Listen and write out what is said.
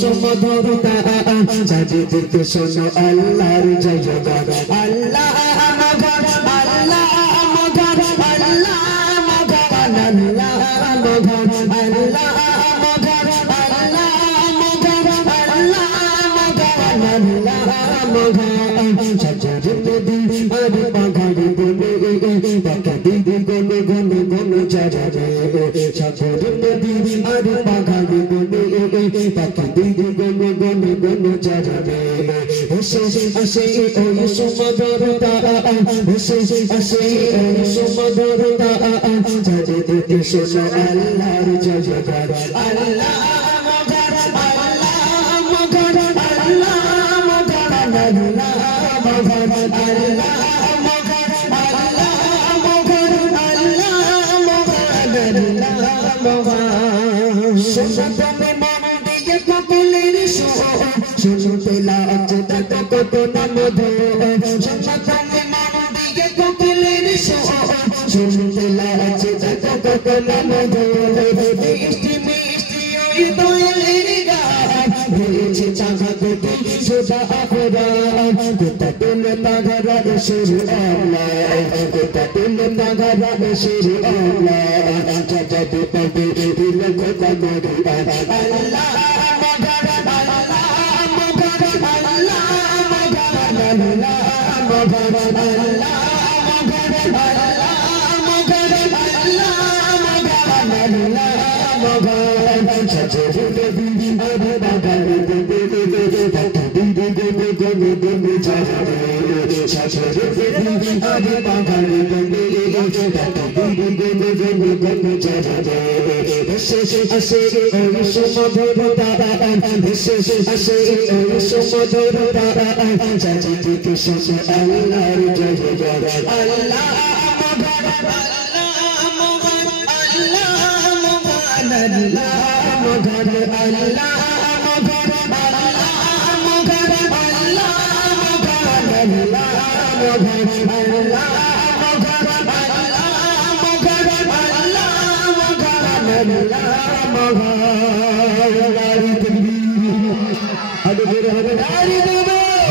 সমধরতা চারিদিকে শোনো আল্লাহর জয়গান আল্লাহ আমার আল্লাহ আমার আল্লাহ আমার আল্লাহ আমার আল্লাহ আমার আল্লাহ আমার আল্লাহ আমার আল্লাহ আমার সাজারে নবী আর পাগাড়ি বলে পাকা দিদি গনে গনে গনে যারে সাজারে নবী আর পাগাড়ি বলে পাকা দিদি গনে গনে গনে যারে হোসে আসে ওই সুমধুরতা হোসে আসে ওই সুমধুরতা চারিদিকে শোনো আল্লাহর জয়গান আল্লাহ আমার আল্লাহ আমার আল্লাহ আমার আল্লাহ Soda akhiran kita dulu negara disuruh Allah kita dulu negara disuruh Allah jadi pagi bila kita berikan Allah magar Allah magar Allah magar Allah magar Allah magar Allah magar Allah magar Allah magar jadi pagi ada magar Allah